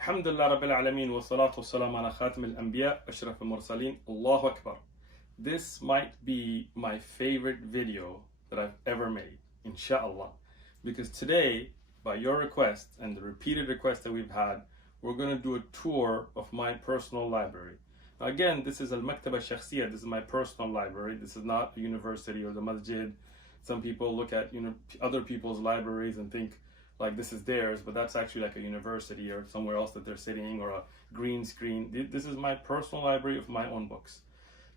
Alhamdulillah Rabbil Alameen wa salatu wa salam ala khatim al-anbiya ashraf al-mursaleen. Allahu Akbar. This might be my favorite video that I've ever made, inshallah. Because today, by your request and the repeated requests that we've had, we're going to do a tour of my personal library. Now again, this is al-Maktaba Shakhsiyya. This is my personal library. This is not a university or the masjid. Some people look at other people's libraries and think like this is theirs, but that's actually like a university or somewhere else that they're sitting, or a green screen. This is my personal library of my own books.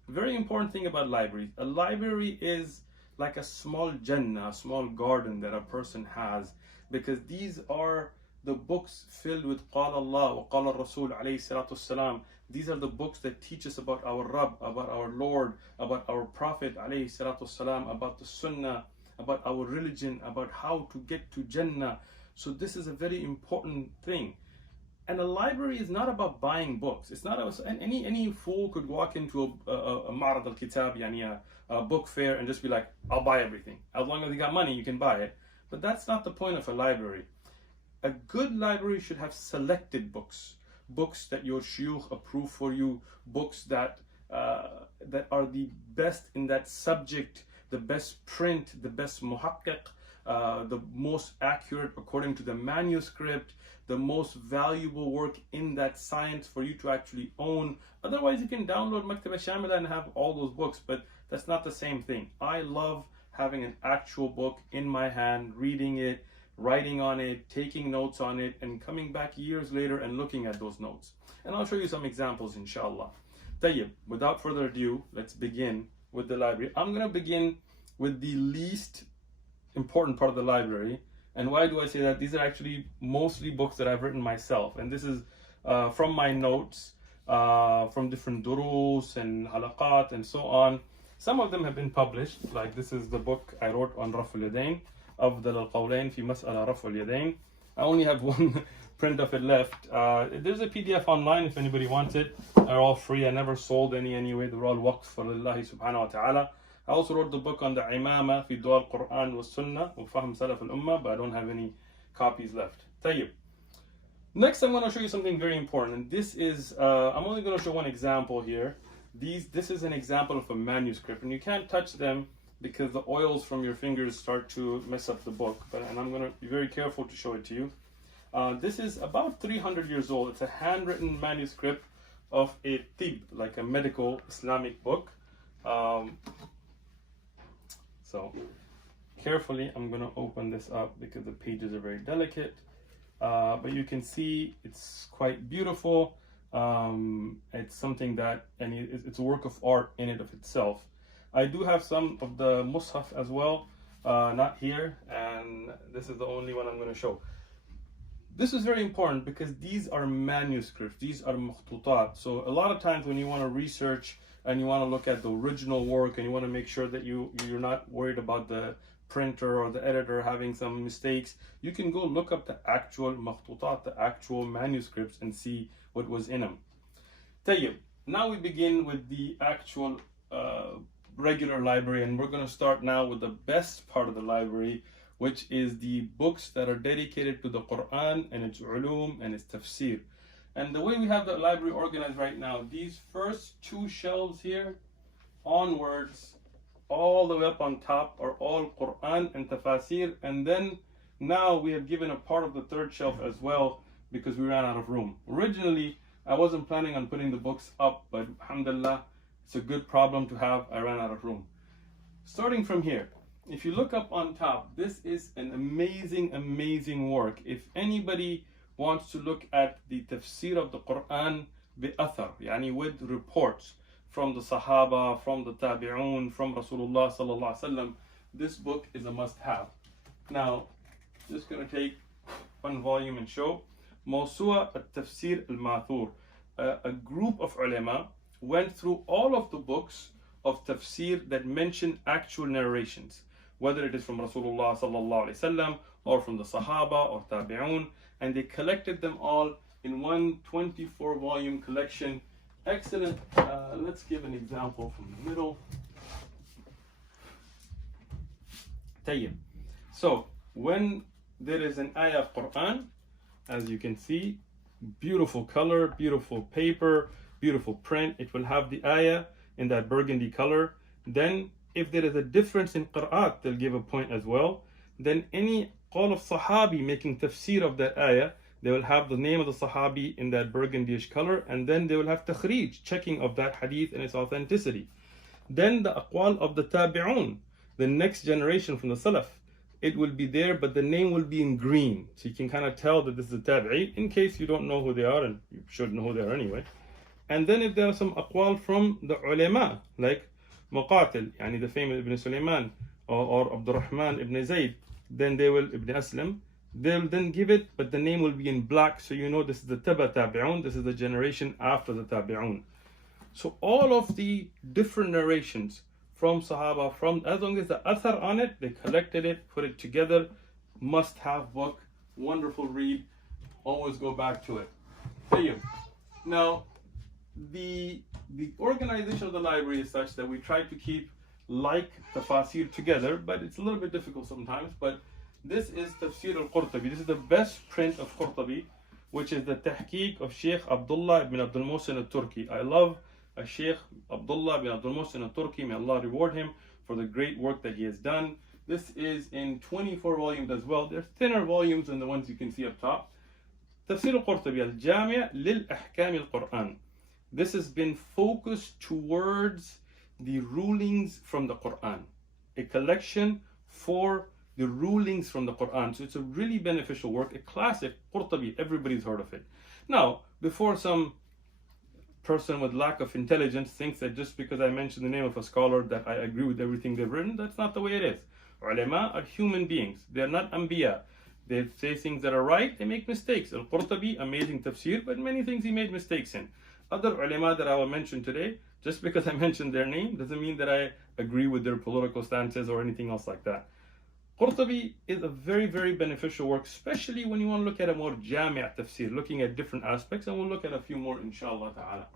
Very important thing about libraries. A library is like a small Jannah, a small garden that a person has, because these are the books filled with Qala Allah wa Qala Rasul alayhi salatu salam. These are the books that teach us about our Rabb, about our Lord, about our Prophet alayhi salatu salam, about the Sunnah, about our religion, about how to get to Jannah. So this is a very important thing. And a library is not about buying books. It's not any fool could walk into a Ma'rad al-Kitab, a book fair, and just be like, I'll buy everything. As long as you got money, you can buy it. But that's not the point of a library. A good library should have selected books. Books that your shuyukh approve for you. Books that are the best in that subject, the best print, the best muhaqqiq, the most accurate according to the manuscript, the most valuable work in that science for you to actually own. Otherwise, you can download Maktaba Shamila and have all those books, but that's not the same thing. I love having an actual book in my hand, reading it, writing on it, taking notes on it, and coming back years later and looking at those notes. And I'll show you some examples, inshallah. Tayyib, without further ado, let's begin with the library. I'm going to begin with the least important part of the library. And why do I say that? These are actually mostly books that I've written myself. And this is from my notes, from different durus and halaqat and so on. Some of them have been published, like this is the book I wrote on Raf al-Yadayn, Afdal al-Qawlayn fi Mas'ala Raf al-Yadayn. I only have one print of it left. There's a PDF online if anybody wants it. They're all free. I never sold any anyway. They're all waqf for Allah subhanahu wa ta'ala. I also wrote the book on the Imama fi Du'a al-Quran wa Sunnah wa Fahm Salaf al-Ummah, but I don't have any copies left. Tayyib. Next, I'm going to show you something very important. And this is, I'm only going to show one example here. This is an example of a manuscript, and you can't touch them because the oils from your fingers start to mess up the book. And I'm going to be very careful to show it to you. This is about 300 years old. It's a handwritten manuscript of a tib, like a medical Islamic book. So carefully, I'm going to open this up because the pages are very delicate. But you can see it's quite beautiful. It's something that, and it's a work of art in and of itself. I do have some of the mushaf as well, not here, and this is the only one I'm going to show. This is very important because these are manuscripts, these are mukhtutat. So a lot of times when you want to research and you want to look at the original work and you want to make sure that you're not worried about the printer or the editor having some mistakes, you can go look up the actual mukhtutat, the actual manuscripts, and see what was in them. Tayyib. Now we begin with the actual regular library, and we're going to start now with the best part of the library, which is the books that are dedicated to the Quran and its ulum and its tafsir. And the way we have the library organized right now, these first two shelves here onwards all the way up on top are all Quran and tafsir, and then now we have given a part of the third shelf as well because we ran out of room. Originally I wasn't planning on putting the books up, but alhamdulillah, it's a good problem to have. I ran out of room. Starting from here, if you look up on top, this is an amazing work. If anybody wants to look at the tafsir of the Quran bi-athar, yani with reports from the Sahaba, from the Tabi'un, from Rasulullah sallallahu alaihi wasallam, this book is a must-have. Now, just going to take one volume and show. Mawsu'a al-Tafsir al-Ma'thur. A group of ulama went through all of the books of tafsir that mention actual narrations, whether it is from Rasulullah sallallahu alaihi wasallam or from the Sahaba or Tabi'un, and they collected them all in one 24-volume collection. Excellent. Let's give an example from the middle. Tayyib. So when there is an ayah of Quran, as you can see, Beautiful color, beautiful paper, beautiful print. It will have the ayah in that burgundy color. Then if there is a difference in qira'at, they'll give a point as well. Then any qawl of sahabi making tafsir of that ayah, they will have the name of the sahabi in that burgundyish color, and then they will have takhrij, checking of that hadith and its authenticity. Then the aqwal of the tabi'un, the next generation from the salaf, it will be there, but the name will be in green. So you can kind of tell that this is a tabi'i, in case you don't know who they are, and you should know who they are anyway. And then if there are some aqwal from the ulama, like Muqatil, yani the famous Ibn Sulaiman, or Abdurrahman ibn Zayd, then they will, Ibn Aslam, they'll then give it, but the name will be in black, so you know this is the tabi'un, this is the generation after the tabi'un. So all of the different narrations from Sahaba, from as long as the athar on it, they collected it, put it together, must have book, wonderful read, always go back to it. Now, the organization of the library is such that we try to keep like tafasir together, but it's a little bit difficult sometimes. But this is Tafsir al-Qurtubi. This is the best print of Qurtubi, which is the tahqiq of Shaykh Abdullah ibn Abdul Muhsin al-Turki. I love Shaykh Abdullah ibn Abdul Muhsin al-Turki. May Allah reward him for the great work that he has done. This is in 24 volumes as well. They're thinner volumes than the ones you can see up top. Tafsir al-Qurtubi, al-Jami' lil-Ahkam al-Quran. This has been focused towards the rulings from the Quran, a collection for the rulings from the Quran. So it's a really beneficial work, a classic. Qurtubi, everybody's heard of it. Now, before some person with lack of intelligence thinks that just because I mention the name of a scholar that I agree with everything they've written, that's not the way it is. Ulama are human beings. They're not anbiya. They say things that are right, they make mistakes. Al-Qurtubi, amazing tafsir, but many things he made mistakes in. Other ulama that I will mention today, just because I mentioned their name doesn't mean that I agree with their political stances or anything else like that. Qurtubi is a very, very beneficial work, especially when you want to look at a more jami' tafsir, looking at different aspects, and we'll look at a few more inshallah ta'ala.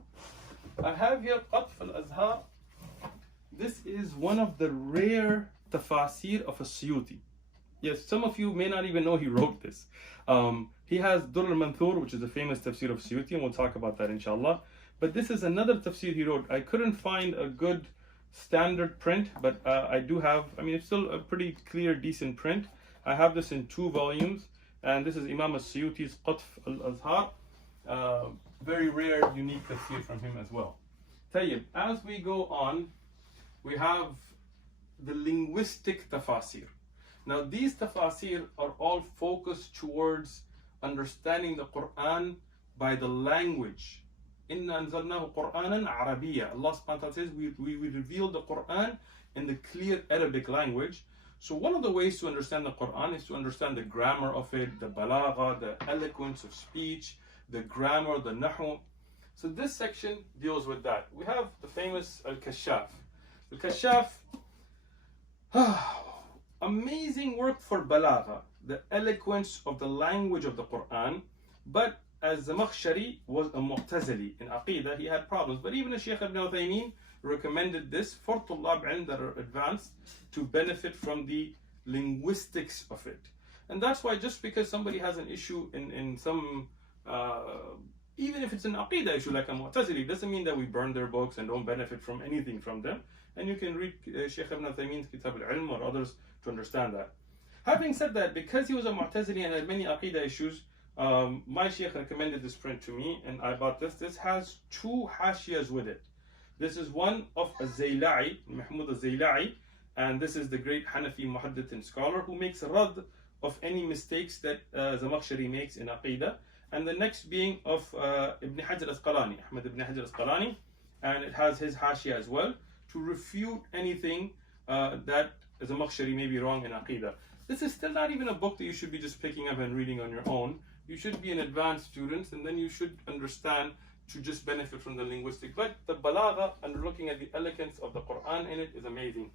I have here Qatf al-Azhar. This is one of the rare tafasir of a Suyuti. Yes, some of you may not even know he wrote this. He has Durr al-Manthur, which is a famous tafsir of Suyuti, and we'll talk about that inshallah. But this is another tafsir he wrote. I couldn't find a good standard print, but I do have, it's still a pretty clear, decent print. I have this in 2 volumes, and this is Imam al-Suyuti's Qatf al-Azhar. Very rare, unique tafsir from him as well. Tayyib, as we go on, we have the linguistic tafasir. Now these tafasir are all focused towards understanding the Quran by the language. Inna anzalnahu Qur'anan Arabiyya. Allah subhanahu wa ta'ala says we revealed the Quran in the clear Arabic language. So one of the ways to understand the Quran is to understand the grammar of it, the balagha, the eloquence of speech, the grammar, the nahu. So this section deals with that. We have the famous Al-Kashaf. Al-Kashaf, amazing work for balagha, the eloquence of the language of the Quran. But as Zamakhshari was a Mu'tazili in Aqidah, he had problems. But even Shaykh ibn Uthman recommended this for Tullab ilm that are advanced to benefit from the linguistics of it. And that's why just because somebody has an issue in some, even if it's an Aqidah issue like a Mu'tazili, doesn't mean that we burn their books and don't benefit from anything from them. And you can read Shaykh ibn Uthman's Kitab al-Ilm or others to understand that. Having said that, because he was a Mu'tazili and had many Aqidah issues, my Shaykh recommended this print to me, and I bought this. This has 2 hashiyas with it. This is one of Al-Zayla'i, Mahmud Al-Zayla'i, and this is the great Hanafi Muhaddith and scholar who makes rad of any mistakes that Zamakhshari makes in Aqidah. And the next being of Ibn Hajar Asqalani, Ahmad Ibn Hajar Asqalani, and it has his hashiyah as well to refute anything that Zamakhshari may be wrong in Aqidah. This is still not even a book that you should be just picking up and reading on your own. You should be an advanced student, and then you should understand to just benefit from the linguistic. But the balagha and looking at the elegance of the Quran in it is amazing.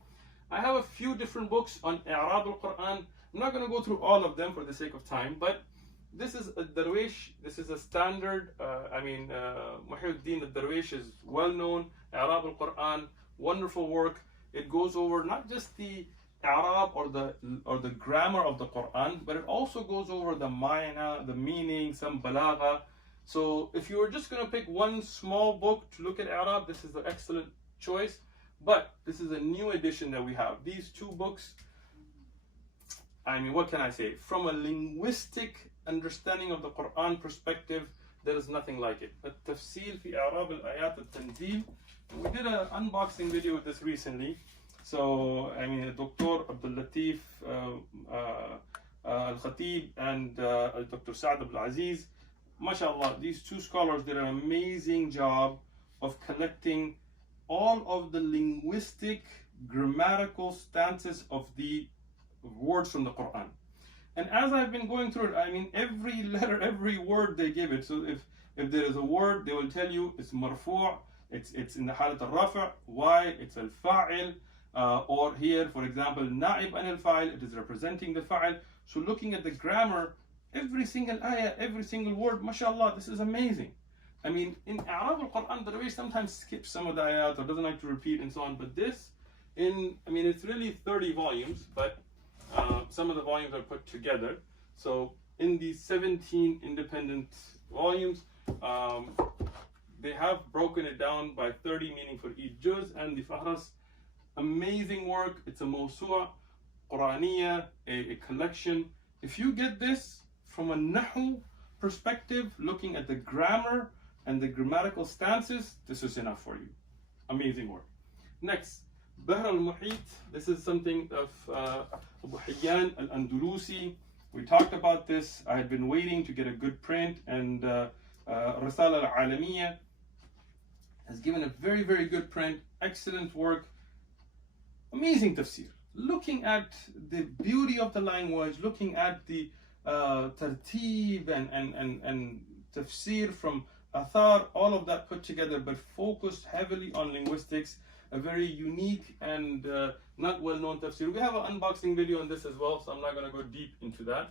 I have a few different books on I'rab al-Quran. I'm not going to go through all of them for the sake of time, but this is a Darwish. This is a standard. Muhyiddin al-Darwish is well known. I'rab al-Quran, wonderful work. It goes over not just the Arab or the grammar of the Quran, but it also goes over the ma'na, the meaning, some balagha. So if you were just going to pick one small book to look at Arab, this is the excellent choice. But this is a new edition that we have. These two books, I mean, what can I say? From a linguistic understanding of the Quran perspective, there is nothing like it. التفسير في إعراب الآيات التنزيل. We did an unboxing video with this recently. So, I mean, Dr. Abdul Latif Al-Khatib and Dr. Saad Abdul Aziz, mashallah, these two scholars did an amazing job of collecting all of the linguistic, grammatical stances of the words from the Quran. And as I've been going through it, I mean, every letter, every word they give it. So if there is a word, they will tell you it's marfu', it's in the halat al-rafa', why, it's al-fa'il, or here, for example, na'ib an al-fa'il, it is representing the fa'il. So looking at the grammar, every single ayah, every single word, mashallah, this is amazing. I mean, in Arab al-Quran, the Darawish sometimes skips some of the ayat or doesn't like to repeat and so on, but this, I mean, it's really 30 volumes, but some of the volumes are put together. So in these 17 independent volumes, they have broken it down by 30, meaning for each juz, and the fahras, amazing work. It's a mawsu'a, Quraniya, a collection. If you get this from a nahu perspective, looking at the grammar and the grammatical stances, this is enough for you. Amazing work. Next, Bahr al-Muhit. This is something of Abu Hayyan al-Andalusi. We talked about this. I had been waiting to get a good print, and Risala al-Alamiyya has given a very, very good print. Excellent work. Amazing tafsir. Looking at the beauty of the language, looking at the tartib and tafsir from athar, all of that put together, but focused heavily on linguistics. A very unique and not well-known tafsir. We have an unboxing video on this as well, so I'm not going to go deep into that.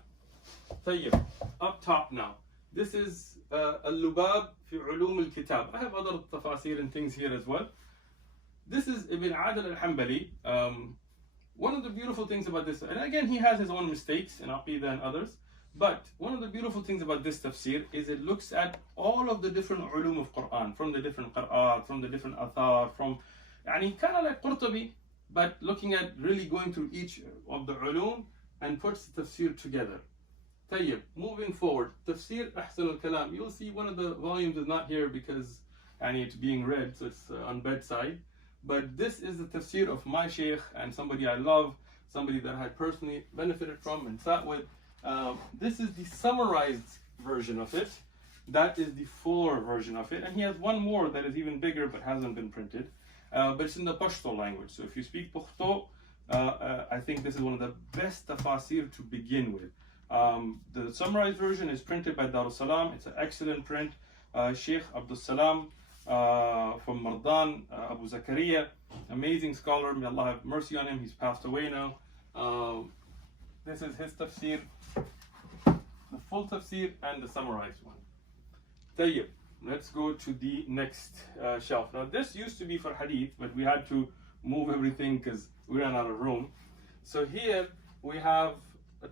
طيب, up top now. This is Al-Lubab fi Ulum al-Kitab. I have other tafasir and things here as well. This is Ibn Adil al-Hanbali. One of the beautiful things about this, and again, he has his own mistakes in Aqidah and others, but one of the beautiful things about this tafsir is it looks at all of the different ulum of Quran, from the different qira'at, from the different athar, from kind of like Qurtubi, but looking at really going through each of the ulum and puts the tafsir together. Tayyib, moving forward, Tafsir Ahsan al-Kalam. You'll see one of the volumes is not here because it's being read, so it's on bedside. But this is the tafsir of my Shaykh and somebody I love, somebody that I personally benefited from and sat with. This is the summarized version of it. That is the fuller version of it. And he has one more that is even bigger but hasn't been printed. But it's in the Pashto language. So if you speak Pashto, I think this is one of the best tafasir to begin with. The summarized version is printed by Dar es-Salaam. It's an excellent print. Shaykh Abdul Salam from Mardan, Abu Zakaria, amazing scholar. May Allah have mercy on him. He's passed away now. This is his tafsir, the full tafsir and the summarized one. Tayyib. Let's go to the next shelf. Now this used to be for hadith, but we had to move everything because we ran out of room. So here we have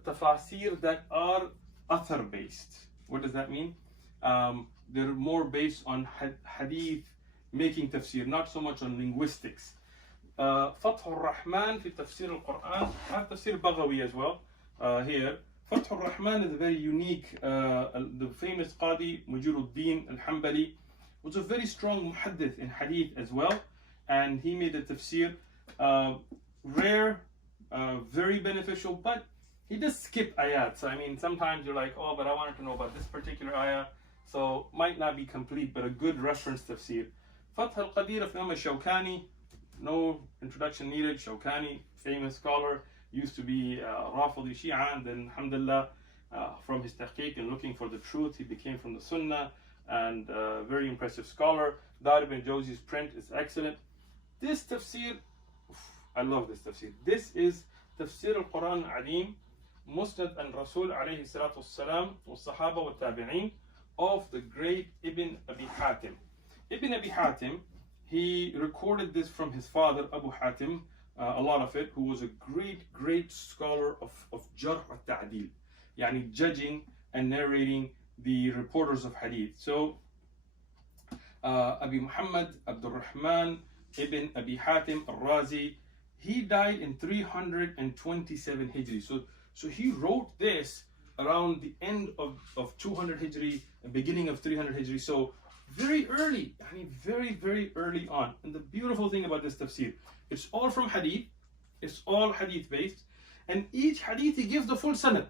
tafasir that are athar based. What does that mean? They're more based on hadith, making tafsir, not so much on linguistics. Fath al-Rahman fi tafsir al-Quran. I have tafsir Baghawi as well here. Fath al-Rahman is a very unique, the famous Qadi Mujiruddin al-Hanbali was a very strong muhaddith in hadith as well, and he made a tafsir rare, very beneficial, but he does skip ayat. So I mean, sometimes you're like, oh, but I wanted to know about this particular ayah, so might not be complete, but a good reference tafsir. Fath al-Qadir of Imam al-Shawkani, no introduction needed. Shawkani, famous scholar, used to be Rafidi Shia, and then alhamdulillah, from his tahqiq and looking for the truth, he became from the Sunnah, and very impressive scholar. Dar ibn Jawzi's print is excellent. This tafsir, I love this tafsir. This is Tafsir al-Quran Adim, Musnad and Rasul alayhi salatu wassalam, wa Sahaba wa Tabi'een, of the great Ibn Abi Hatim. Ibn Abi Hatim, he recorded this from his father, Abu Hatim, a lot of it, who was a great scholar of Jarh wa Ta'dil, judging and narrating the reporters of hadith. So Abi Muhammad Abdul Rahman ibn Abi Hatim al-Razi, he died in 327 Hijri. So he wrote this around the end of 200 Hijri, beginning of 300 Hijri. So very early, I mean very early on. And the beautiful thing about this tafsir, it's all from hadith, it's all hadith based, and each hadith he gives the full sanad.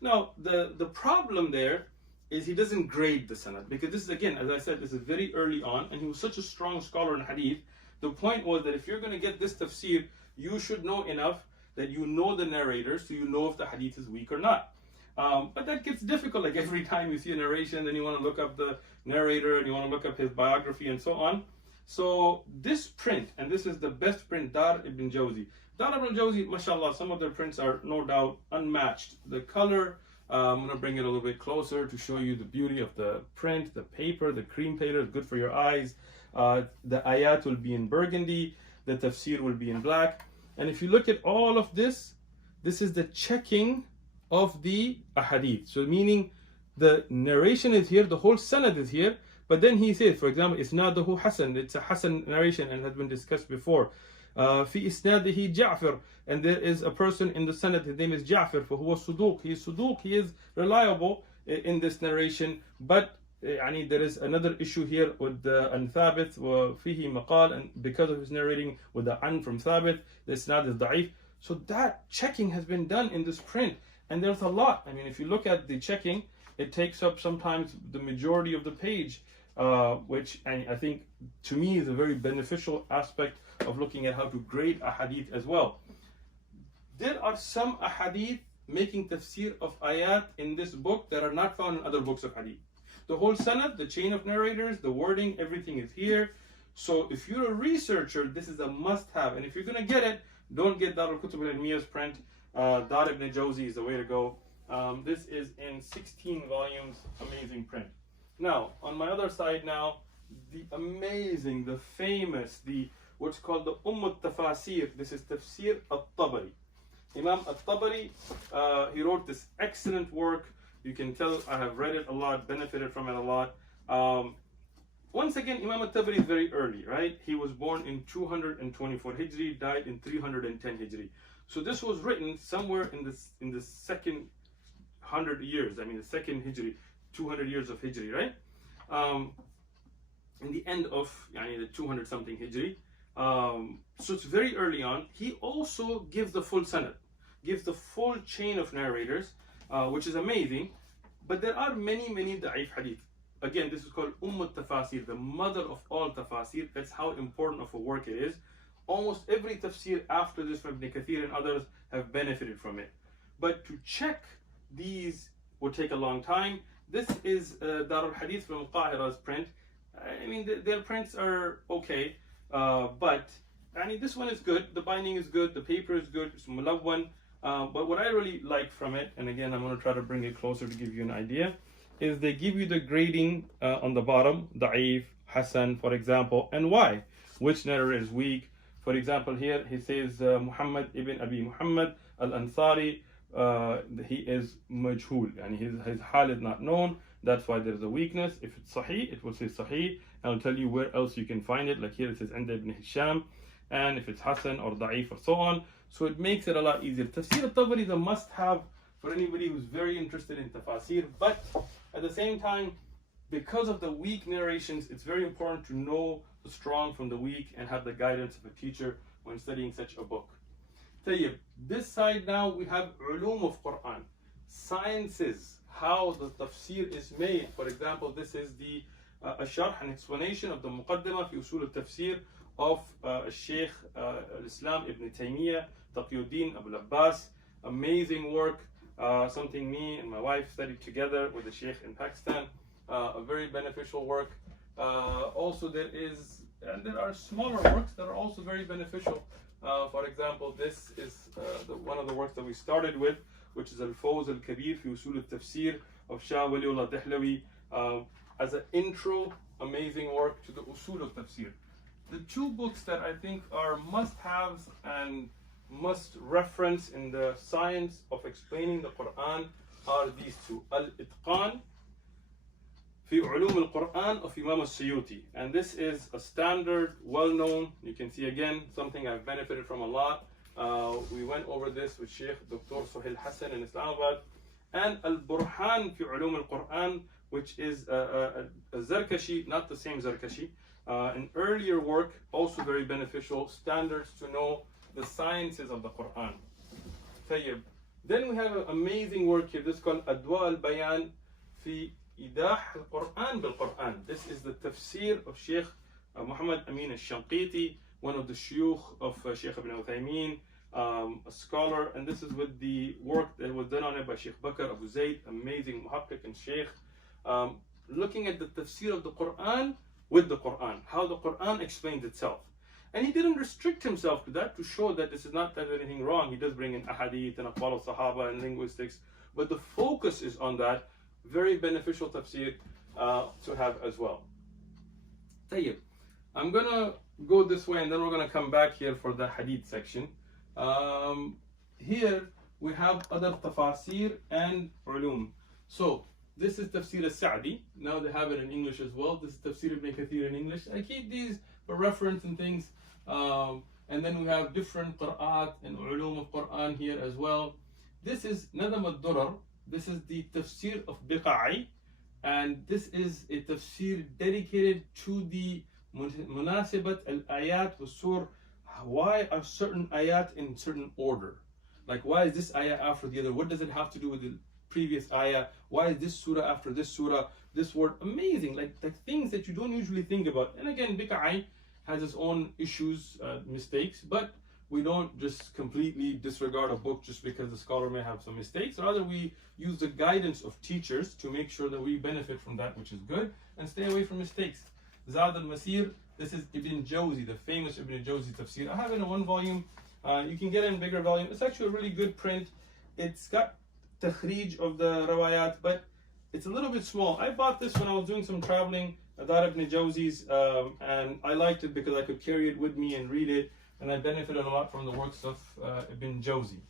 Now the problem there is he doesn't grade the sanad, because this is, again, as I said, this is very early on, and he was such a strong scholar in hadith. The point was that if you're going to get this tafsir, you should know enough that you know the narrators, so you know if the hadith is weak or not. But that gets difficult, like every time you see a narration, then you want to look up the narrator, and you want to look up his biography, and so on. So this print, and this is the best print, Dar ibn Jawzi. Dar ibn Jawzi, mashallah, some of their prints are no doubt unmatched. The color, I'm going to bring it a little bit closer to show you the beauty of the print, the paper, the cream paper is good for your eyes. The ayat will be in burgundy, the tafsir will be in black. And if you look at all of this, this is the checking of the ahadith. So meaning the narration is here, the whole sanad is here, but then he says, for example, isnaduhu hasan, it's a hasan narration and has been discussed before. في إسناده جعفر, and there is a person in the sanad, his name is Ja'far, فهو صدوق, he is صدوق, he is reliable in this narration, but there is another issue here with the an Thabit وفيه مقال, and because of his narrating with the an from Thabit, the isnad is ضعيف. So that checking has been done in this print, and there's a lot. I mean, if you look at the checking, it takes up sometimes the majority of the page, which, and I think to me is a very beneficial aspect of looking at how to grade a hadith as well. There are some ahadith making tafsir of ayat in this book that are not found in other books of hadith. The whole sanad, the chain of narrators, the wording, everything is here. So if you're a researcher, this is a must-have. And if you're going to get it, don't get Dar al-Kutub al-Ilmiyah's print. Dar ibn Jawzi is the way to go. This is in 16 volumes, amazing print. Now, on my other side now, the amazing, the famous, what's called the al-Tafasir. This is Tafsir al-Tabari. Imam al-Tabari, he wrote this excellent work. You can tell I have read it a lot, benefited from it a lot. Once again, Imam al-Tabari is very early, right? He was born in 224 Hijri, died in 310 Hijri. So this was written somewhere in the second 100 years. I mean, the second Hijri, 200 years of Hijri, right? In the end of the 200 something Hijri. So it's very early on. He also gives the full sanad, gives the full chain of narrators, which is amazing. But there are many da'if hadith. Again, this is called al-Tafasir, the mother of all tafasir. That's how important of a work it is. Almost every tafsir after this from Ibn Kathir and others have benefited from it. But to check these would take a long time. This is Dar al-Hadith from Qahira's print. I mean, their prints are okay. But this one is good, the binding is good, the paper is good, it's mulawwan. But what I really like from it, and again I'm going to try to bring it closer to give you an idea, is they give you the grading on the bottom, da'if, hasan, for example, and why. Which narrator is weak. For example, here he says Muhammad ibn Abi Muhammad al-Ansari, he is majhul, and his hal is not known. That's why there is a weakness. If it's sahih, it will say sahih, and I'll tell you where else you can find it. Like here it says Inda ibn Hisham, and if it's hasan or da'if or so on. So it makes it a lot easier. Tafsir al-Tabari is a must-have for anybody who's very interested in tafasir. But at the same time, because of the weak narrations, it's very important to know the strong from the weak and have the guidance of a teacher when studying such a book. Tayyib, this side now we have ulum of Quran, sciences, how the tafsir is made. For example, this is the sharh, an explanation of the muqaddimah fi usul al-tafsir of Shaykh al-Islam Ibn Taymiyyah, Taqiyuddin Abu Abbas. Amazing work, something me and my wife studied together with the Shaykh in Pakistan. A very beneficial work. Also there are smaller works that are also very beneficial. For example, this is one of the works that we started with, which is Al-Fawz Al-Kabir fi Usul Al-Tafsir of Shah Waliullah Dahlawi. As an intro, amazing work to the Usul Al-Tafsir. The two books that I think are must-haves and must reference in the science of explaining the Quran are these two. Al-Itqan في علوم القرآن of Imam al-Suyuti. And this is a standard, well-known, you can see again, something I've benefited from a lot. We went over this with Shaykh Dr. Suhail Hassan in Islamabad. And Al-Burhan fi Ulum al-Quran, which is a Zarkashi, not the same Zarkashi. An earlier work, also very beneficial, standards to know the sciences of the Quran. طيب. Then we have an amazing work here. This is called Adwa al-Bayan fi Idah al-Quran bil-Quran. This is the tafsir of Shaykh Muhammad Amin al-Shanqiti, one of the shuyukh of Shaykh ibn Uthman, a scholar, and this is with the work that was done on it by Shaykh Bakr Abu Zayd, amazing muhaqqiq and Shaykh, looking at the tafsir of the Quran with the Quran, how the Quran explains itself. And he didn't restrict himself to that to show that this is not that there's anything wrong. He does bring in ahadith and aqwal al-sahaba and linguistics, but the focus is on that. Very beneficial tafsir to have as well. طيب. I'm gonna go this way and then we're gonna come back here for the hadith section. Here we have other tafasir and ulum. So this is tafsir al-Sa'di. Now they have it in English as well. This is tafsir ibn Kathir in English. I keep these for reference and things. And then we have different qira'at and ulum of Quran here as well. This is Nadam al-Durar. This is the tafsir of Biqa'i. And this is a tafsir dedicated to the munasibat al-ayat wa sur. Why are certain ayat in certain order? Like, why is this ayah after the other? What does it have to do with the previous ayah? Why is this surah after this surah? This word, amazing, like things that you don't usually think about. And again, Biqa'i has its own issues, mistakes, but we don't just completely disregard a book just because the scholar may have some mistakes. Rather, we use the guidance of teachers to make sure that we benefit from that which is good and stay away from mistakes. Zad al-Masir, this is Ibn Jawzi, the famous Ibn Jawzi tafsir. I have it in one volume. You can get it in bigger volume. It's actually a really good print. It's got takhrij of the rawayat, but it's a little bit small. I bought this when I was doing some traveling, Adar Ibn Jawzi's, and I liked it because I could carry it with me and read it, and I benefited a lot from the works of Ibn Jawzi.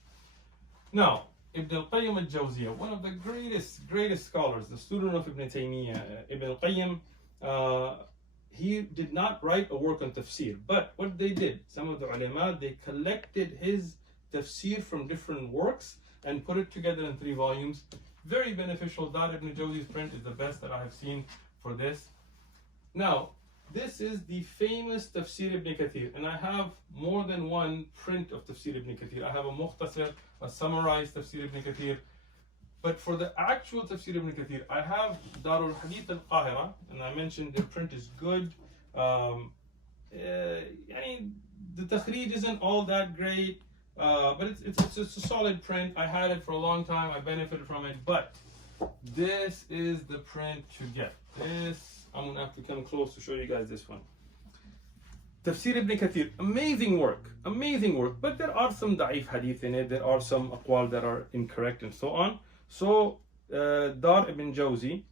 Now, Ibn al-Qayyim al-Jawziyah, one of the greatest scholars, the student of Ibn Taymiyyah, Ibn al-Qayyim, he did not write a work on tafsir, but what they did, some of the ulama, they collected his tafsir from different works and put it together in 3 volumes. Very beneficial. Dar Ibn Jawzi's print is the best that I have seen for this. Now, this is the famous Tafsir Ibn Kathir, and I have more than one print of Tafsir Ibn Kathir. I have a mukhtasar, a summarized Tafsir Ibn Kathir. But for the actual Tafsir Ibn Kathir, I have Darul Hadith al-Qahira, and I mentioned the print is good. I mean, the takhrij isn't all that great, but it's a solid print. I had it for a long time. I benefited from it. But this is the print to get. This, I'm going to have to come close to show you guys this one. Tafsir Ibn Kathir, amazing work, but there are some da'if hadith in it, there are some aqwal that are incorrect and so on. So, Dar Ibn Jawzi,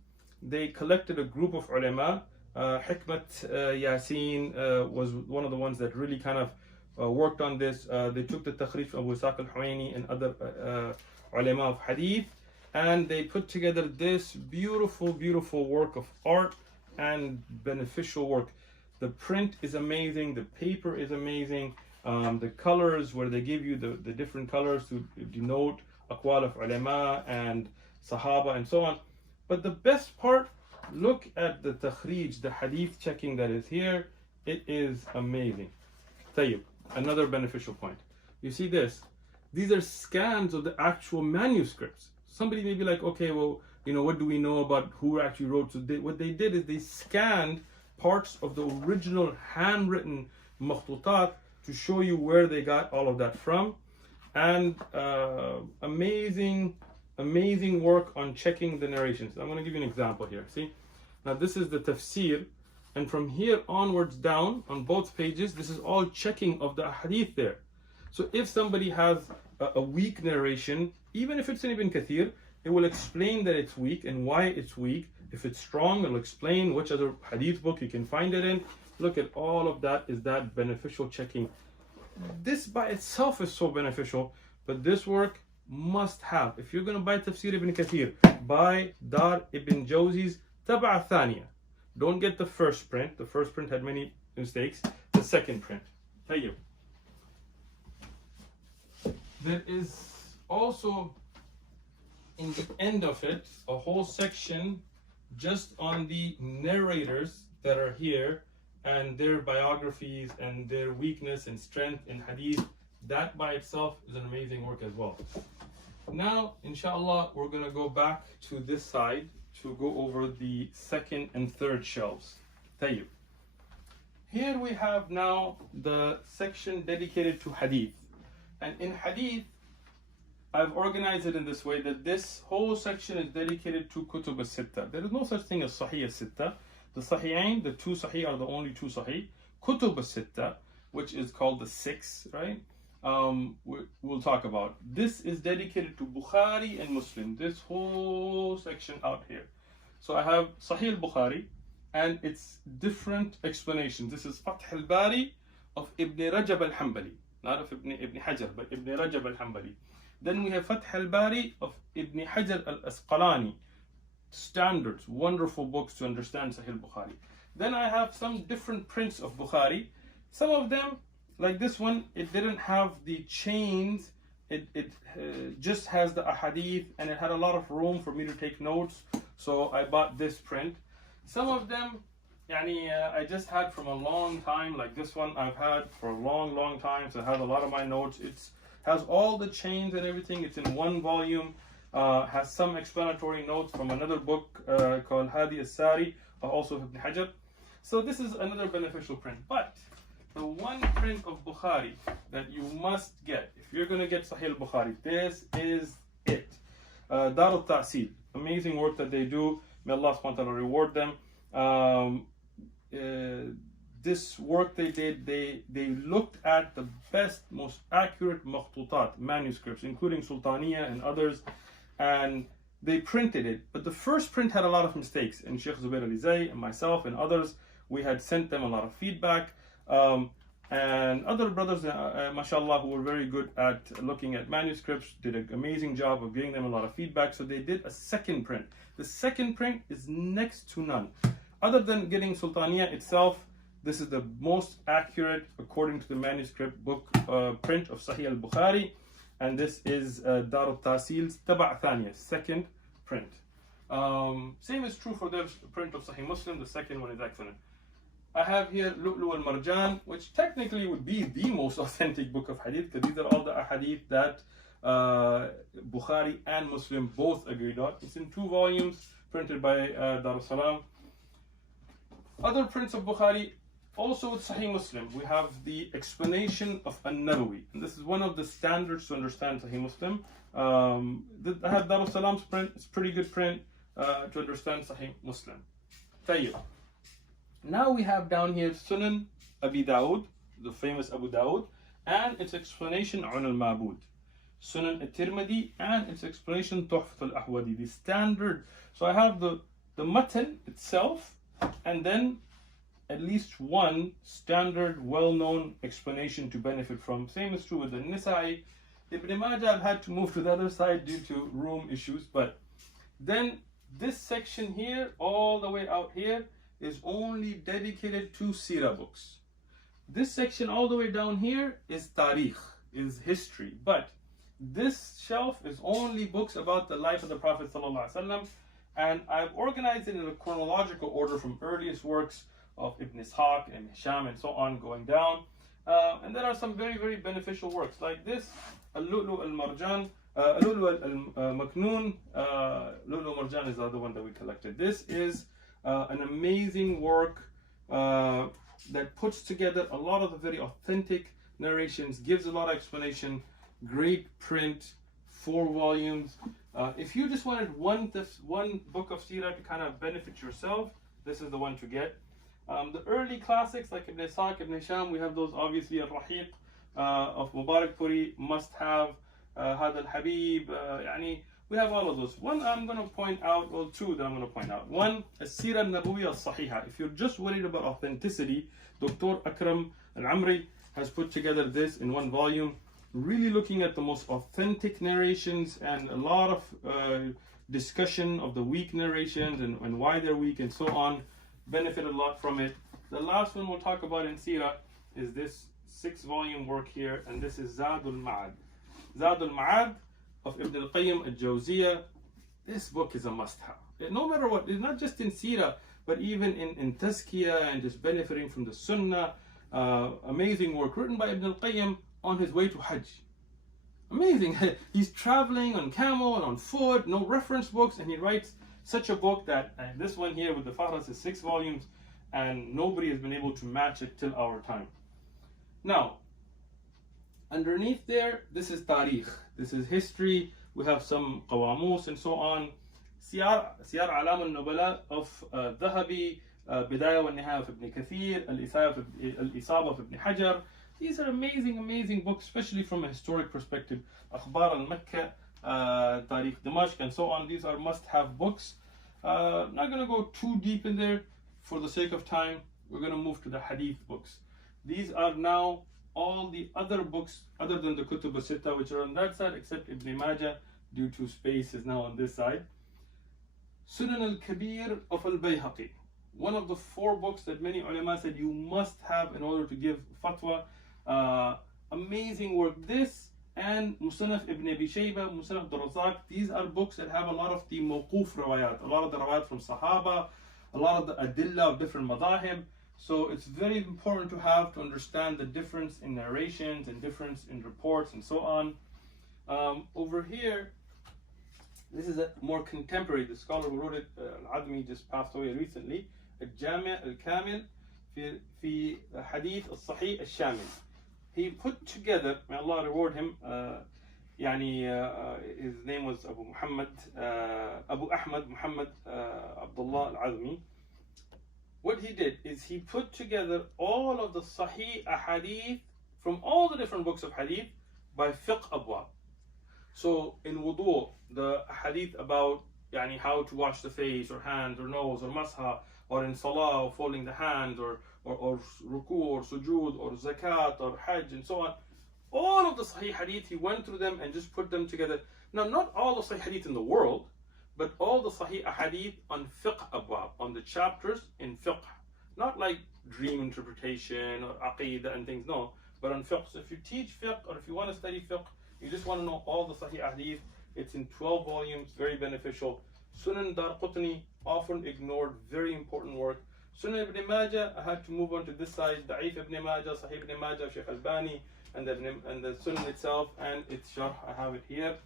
they collected a group of ulama. Hikmat Yasin was one of the ones that really kind of worked on this. They took the takhrij of Abu Ishaq al-Huwaini and other ulama of hadith, and they put together this beautiful work of art and beneficial work. The print is amazing, the paper is amazing, the colors where they give you the different colors to denote aqwal of ulama and sahaba and so on. But the best part, look at the takhrij, the hadith checking that is here. It is amazing. Tayyib, another beneficial point. You see this? These are scans of the actual manuscripts. Somebody may be like, okay, well, you know, what do we know about who actually wrote? So what they did is they scanned parts of the original handwritten makhtutat to show you where they got all of that from. And amazing work on checking the narrations. I'm going to give you an example here. See, now this is the tafsir, and from here onwards down on both pages, this is all checking of the hadith there. So if somebody has a weak narration, even if it's in Ibn Kathir, it will explain that it's weak and why it's weak. If it's strong, it'll explain which other hadith book you can find it in. Look at all of that, is that beneficial checking. This by itself is so beneficial, but this work must have. If you're going to buy Tafsir Ibn Kathir, buy Dar Ibn Jawzi's تبع الثانية. Don't get the first print. The first print had many mistakes. The second print. طيب. There is also in the end of it a whole section just on the narrators that are here and their biographies and their weakness and strength in hadith. That by itself is an amazing work as well. Now, inshallah, we're going to go back to this side to go over the second and third shelves. Tayyib. Here we have now the section dedicated to hadith. And in hadith, I've organized it in this way that this whole section is dedicated to Kutub al-Sitta. There is no such thing as Sahih al-Sitta. The Sahihain, the two Sahih, are the only two Sahih. Kutub al-Sitta, which is called the six, right? We'll talk about. This is dedicated to Bukhari and Muslim. This whole section out here. So I have Sahih al-Bukhari and its different explanations. This is Fath al-Bari of Ibn Rajab al-Hanbali. Not of Ibn Hajar, but Ibn Rajab al-Hanbali. Then we have Fath al-Bari of Ibn Hajar al-Asqalani. Standards, wonderful books to understand Sahih al-Bukhari. Then I have some different prints of Bukhari. Some of them, like this one, it didn't have the chains. It just has the ahadith, and it had a lot of room for me to take notes. So I bought this print. Some of them, I just had from a long time. Like this one, I've had for a long time. So it has a lot of my notes. It's has all the chains and everything. It's in one volume. Has some explanatory notes from another book called Hadi al-Sari, also Ibn Hajar. So this is another beneficial print. But the one print of Bukhari that you must get, if you're going to get Sahih al-Bukhari, this is it. Dar al-Ta'sil, amazing work that they do. May Allah subhanahu wa ta'ala reward them. This work they did, they looked at the best, most accurate makhtutat, manuscripts, including Sultaniya and others, and they printed it. But the first print had a lot of mistakes, and Shaykh Zubair Alizay and myself and others, we had sent them a lot of feedback. And other brothers, mashallah, who were very good at looking at manuscripts, did an amazing job of giving them a lot of feedback. So they did a second print. The second print is next to none. Other than getting Sultaniya itself, this is the most accurate, according to the manuscript book print of Sahih al-Bukhari. And this is Dar al-Tasil's Taba' Thaniya, second print. Same is true for the print of Sahih Muslim. The second one is excellent. I have here Lu'lu al-Marjan, which technically would be the most authentic book of hadith, because these are all the ahadith that Bukhari and Muslim both agreed on. It's in 2 volumes, printed by Dar al-Salam. Other prints of Bukhari, also with Sahih Muslim, we have the explanation of An-Nawawi. And this is one of the standards to understand Sahih Muslim. I have Dar al-Salam's print. It's a pretty good print to understand Sahih Muslim. Tayyib. Now we have down here Sunan Abi Dawud, the famous Abu Dawud, and its explanation on al-Mabud. Sunan al-Tirmidhi and its explanation Tuhfat al-Ahwadi, the standard. So I have the matan itself, and then at least one standard, well-known explanation to benefit from. Same is true with the Nisa'i. Ibn Majah, I've had to move to the other side due to room issues. But then this section here, all the way out here, is only dedicated to Sirah books. This section all the way down here is Tarikh, is history. But this shelf is only books about the life of the Prophet ﷺ. And I've organized it in a chronological order from earliest works of Ibn Ishaq and Hisham and so on, going down. And there are some very, very beneficial works like this, Al-Lu'lu al-Marjan, Al-Lu'lu al-Maknoon. Lu'lu al-Marjan is the other one that we collected. This is an amazing work that puts together a lot of the very authentic narrations, gives a lot of explanation, great print, 4 volumes. If you just wanted one book of Sirah to kind of benefit yourself, this is the one to get. The early classics like Ibn Ishaq, Ibn Hisham, we have those obviously. Al-Rahiq of Mubarak Puri, must have. Hada al-Habib, we have all of those. One I'm going to point out, well, 2 that I'm going to point out. One, As-Sirah al-Nabawiyya al-Sahiha. If you're just worried about authenticity, Dr. Akram al-Amri has put together this in 1 volume, really looking at the most authentic narrations and a lot of discussion of the weak narrations and why they're weak and so on. Benefit a lot from it. The last one we'll talk about in Sirah is this 6-volume work here, and this is Zadul Ma'ad. Zadul Ma'ad of Ibn al-Qayyim al-Jawziyah. This book is a must-have. No matter what, it's not just in Sirah, but even in Tazkiyah and just benefiting from the Sunnah. Amazing work written by Ibn al-Qayyim on his way to Hajj. Amazing. He's traveling on camel and on foot, no reference books, and he writes such a book that this one here with the Fahras is 6 volumes, and nobody has been able to match it till our time. Now, underneath there, this is Tarikh. This is history. We have some Qawamus and so on. Siyar Alam al-Nubala of Dhahabi, Bidayah wa Nihaya of Ibn Kathir, Al-Isaba of Ibn Hajar. These are amazing books, especially from a historic perspective. Akhbar al-Makkah, Tarikh Dimashq, and so on. These are must-have books. Not going to go too deep in there for the sake of time. We're going to move to the Hadith books. These are now all the other books other than the Kutub al-Sitta, which are on that side, except Ibn Majah, due to space, is now on this side. Sunan al-Kabir of al-Bayhaqi. One of the 4 books that many ulama said you must have in order to give fatwa. Amazing work. This and Musannaf Ibn Abi Shayba, Musannaf Abdul Razak, these are books that have a lot of the mawquf rawayat, a lot of the rawayat from Sahaba, a lot of the adillah of different madahib. So it's very important to have to understand the difference in narrations and difference in reports and so on. Over here, this is a more contemporary. The scholar who wrote it, Al-Admi, just passed away recently. الجامع الكامل في حديث الصحيح الشامل. He put together, may Allah reward him, his name was Abu Ahmad Muhammad Abdullah Al-Azmi. What he did is he put together all of the Sahih Ahadith from all the different books of Hadith by fiqh abwab. So in wudu, the Hadith about how to wash the face or hands or nose or masha, or in salah, or folding the hands, or ruku, or sujood, or zakat, or hajj, and so on. All of the Sahih Hadith, he went through them and just put them together. Now, not all the Sahih Hadith in the world, but all the Sahih Hadith on fiqh abwab, on the chapters in fiqh. Not like dream interpretation or aqidah and things, no, but on fiqh. So if you teach fiqh, or if you want to study fiqh, you just want to know all the Sahih Hadith, it's in 12 volumes, very beneficial. Sunan Darqutni, often ignored, very important work. Sunan Ibn Majah, I had to move on to this side. Da'if Ibn Majah, Sahih Ibn Majah, Shaykh Albani, and the Sunan itself and its sharh. I have it here.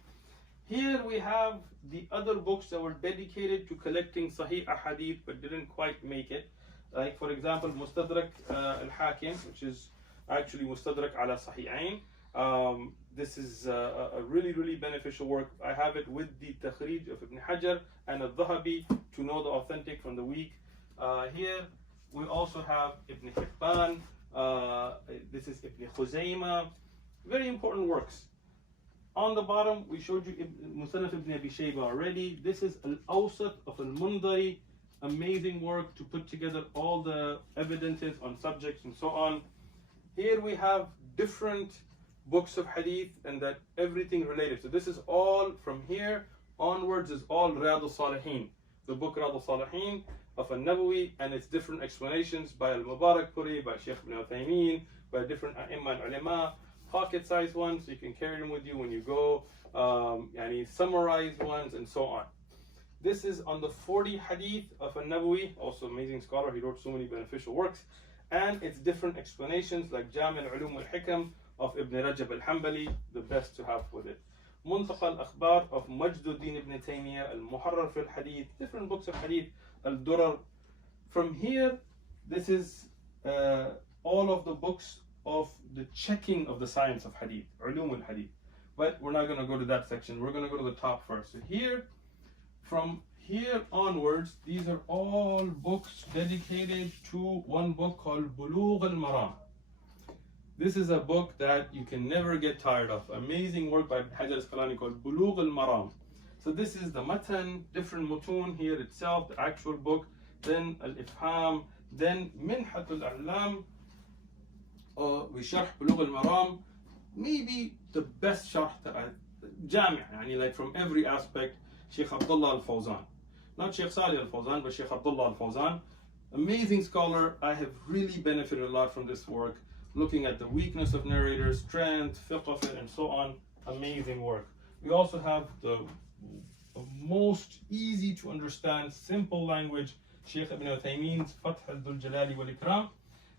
Here we have the other books that were dedicated to collecting Sahih Ahadith but didn't quite make it. Like, for example, Mustadrak al-Hakim, which is actually Mustadrak ala Sahihain. This is a really beneficial work. I have it with the Takhrij of Ibn Hajar and al-Dhahabi to know the authentic from the weak. Here we also have Ibn Hibban. This is Ibn Khuzaymah. Very important works. On the bottom, we showed you Musannaf Ibn Abi Shayba already. This is Al-Awsat of Al-Mundari. Amazing work to put together all the evidences on subjects and so on. Here we have different books of hadith and that everything related. So this is all from here onwards is all Riyadh al-Salihin. The book Riyadh al-Salihin of An-Nawawi and its different explanations by Al-Mubarakpuri, by Shaykh Ibn Uthman, by different A'imma and Ulama. Pocket-sized ones, so you can carry them with you when you go. Summarized ones and so on. This is on the 40 hadith of An-Nawawi, also amazing scholar. He wrote so many beneficial works. And its different explanations like Jami' al-Ulum al-Hikam of Ibn Rajab al-Hanbali, the best to have with it. Muntaqa al-Akhbar of Majduddin ibn Taymiyyah, al-Muharrar fi al-Hadith, different books of hadith, al-Durar. From here, this is all of the books of the checking of the science of hadith, Ulum al-Hadith. But we're not going to go to that section. We're going to go to the top first. So here, from here onwards, these are all books dedicated to one book called Bulugh al-Maram. This is a book that you can never get tired of. Amazing work by Ibn Hajar al-Asqalani called Bulugh al-Maram. So this is the matan, different mutun here itself, the actual book, then al-Ifham, then Minhat al-A'lam, we sharh Bulugh al-Maram, maybe the best sharh, Jami', like from every aspect. Shaykh Abdullah al-Fawzan. Not Shaykh Salih al-Fawzan, but Shaykh Abdullah al-Fawzan. Amazing scholar. I have really benefited a lot from this work, looking at the weakness of narrators, strength, fiqh of it, and so on. Amazing work. We also have the most easy to understand, simple language, Shaykh Ibn Uthaymeen's Fath al-Dhul Jalali wal Ikram,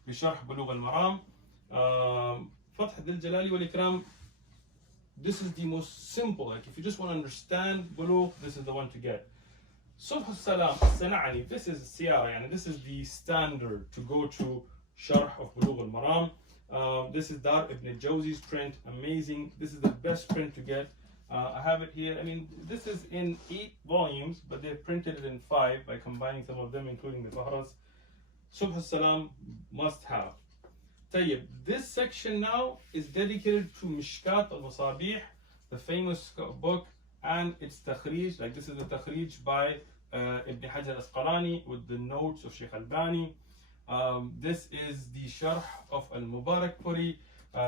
بشرح بلوغ المرام. Fath al-Dhul Jalali wal Ikram, this is the most simple. Like if you just want to understand Bulugh, this is the one to get. Subh al-Salam, Sana'ani, this is Siyara, and this is the standard to go to Sharh of Bulugh al-Maram. This is Dar ibn al-Jawzi's print, amazing. This is the best print to get. I have it here. I mean, this is in 8 volumes, but they've printed it in 5 by combining some of them, including the Fahras. Subh al-Salam, must have. Tayyib, this section now is dedicated to Mishkat al-Masabih, the famous book, and its takhrij. Like this is the takhrij by Ibn Hajar al-Asqalani with the notes of Shaykh Albani. This is the Sharh of al-Mubarakpuri.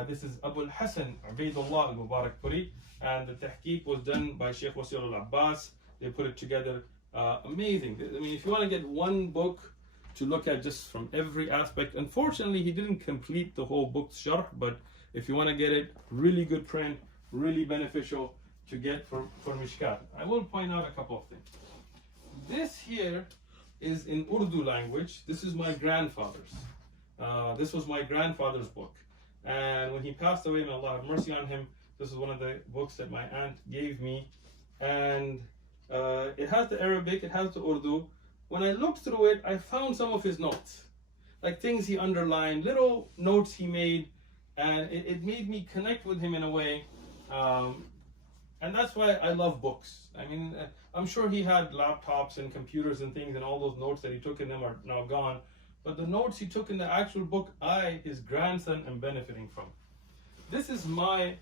This is Abu al-Hasan Ubaidullah al-Mubarakpuri, and the tahqiq was done by Shaykh Wasir al-Abbas. They put it together. Amazing. I mean, if you want to get one book to look at just from every aspect, unfortunately he didn't complete the whole book's sharh, but if you want to get it, really good print, really beneficial to get for Mishkat. I will point out a couple of things. This here is in Urdu language. This is my grandfather's. This was my grandfather's book, and when he passed away, may Allah have mercy on him, this is one of the books that my aunt gave me, and it has the Arabic, it has the Urdu. When I looked through it, I found some of his notes, like things he underlined, little notes he made, and it made me connect with him in a way. And that's why I love books. I mean, I'm sure he had laptops and computers and things, and all those notes that he took in them are now gone. But the notes he took in the actual book, I, his grandson, am benefiting from. This is my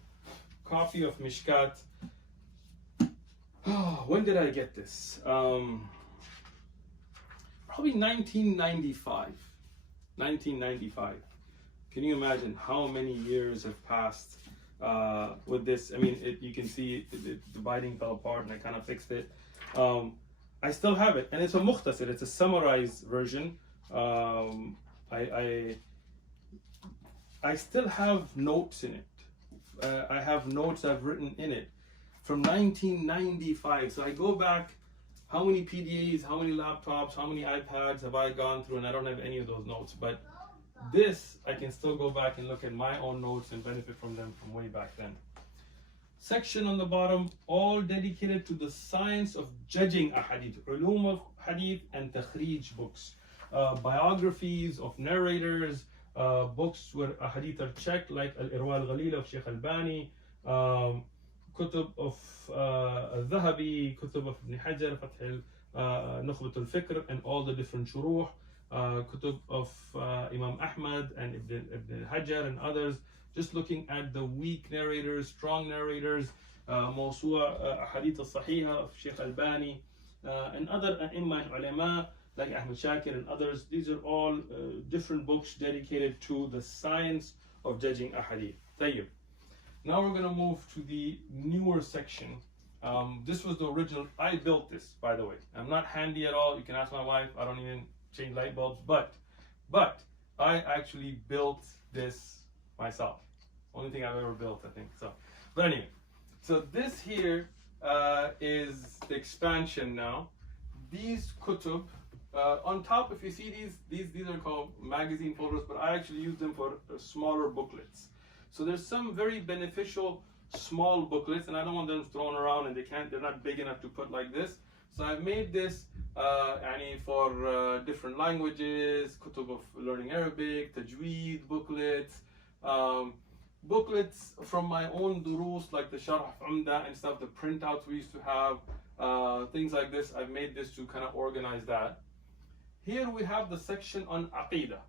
copy of Mishkat. When did I get this? Probably 1995. 1995. Can you imagine how many years have passed with this? I mean, you can see the binding fell apart, and I kind of fixed it. I still have it, and it's a mukhtasar. It's a summarized version. I still have notes in it. I have notes I've written in it from 1995. So I go back. How many PDAs, how many laptops, how many iPads have I gone through, and I don't have any of those notes. But this, I can still go back and look at my own notes and benefit from them from way back then. Section on the bottom, all dedicated to the science of judging ahadith, ulum of hadith and takhrij books, biographies of narrators, books where ahadith are checked, like Al-Irwa al-Ghalil of Shaykh Albani, كتب of al-Dhahabi, كتب of Ibn Hajar, Fath al-Nukhbat al-Fikr, and all the different shuruh, كتب of Imam Ahmad and Ibn Hajar and others, just looking at the weak narrators, strong narrators, موسوعة Hadith al-Sahihah of Shaykh Albani, and other A'imma and ulama like Ahmad Shakir and others. These are all different books dedicated to the science of judging ahadith. Tayyib. Now we're going to move to the newer section. This was the original. I built this, by the way. I'm not handy at all. You can ask my wife. I don't even change light bulbs. But I actually built this myself. Only thing I've ever built, I think. So, but anyway, so this here is the expansion now. These kutub, on top, if you see these are called magazine folders, but I actually use them for smaller booklets. So there's some very beneficial small booklets, and I don't want them thrown around, and they're not big enough to put like this. So I've made this for different languages, kutub of learning Arabic, tajweed booklets, booklets from my own durus, like the Sharh of Umda and stuff, the printouts we used to have, things like this. I've made this to kind of organize that. Here we have the section on Aqidah,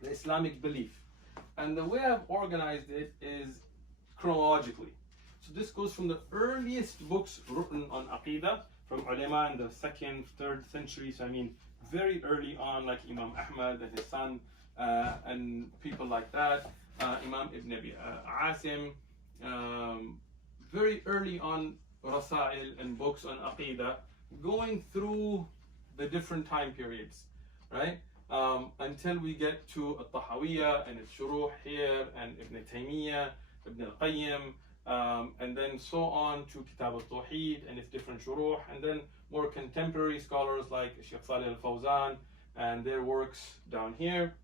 the Islamic belief. And the way I've organized it is chronologically. So this goes from the earliest books written on Aqidah, from ulama in the 2nd, 3rd century. So I mean, very early on, like Imam Ahmad and his son, and people like that. Imam Ibn Abi Asim, very early on rasail and books on aqidah, going through the different time periods, right? Until we get to Al-Tahawiyya and its Shuruh here, and Ibn Taymiyyah, Ibn al-Qayyim, and then so on to Kitab al-Tawheed and its different Shuruh, and then more contemporary scholars like Shaykh Salih al-Fawzan and their works down here.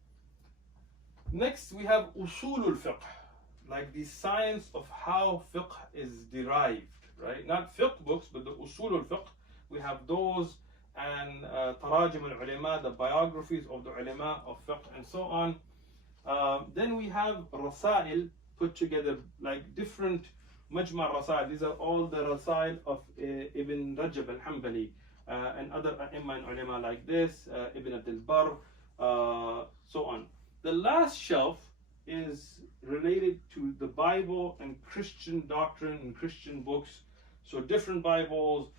Next we have Usul al-Fiqh, like the science of how fiqh is derived, right? Not fiqh books, but the Usul al-Fiqh. We have those, and Tarajim al-Ulama, the biographies of the ulama of fiqh, and so on. Then we have Rasail put together, like different Majma' Rasail. These are all the Rasail of Ibn Rajab al-Hanbali and other A'imma and Ulama like this, Ibn Abd al-Barr, so on. The last shelf is related to the Bible and Christian doctrine and Christian books. So different Bibles,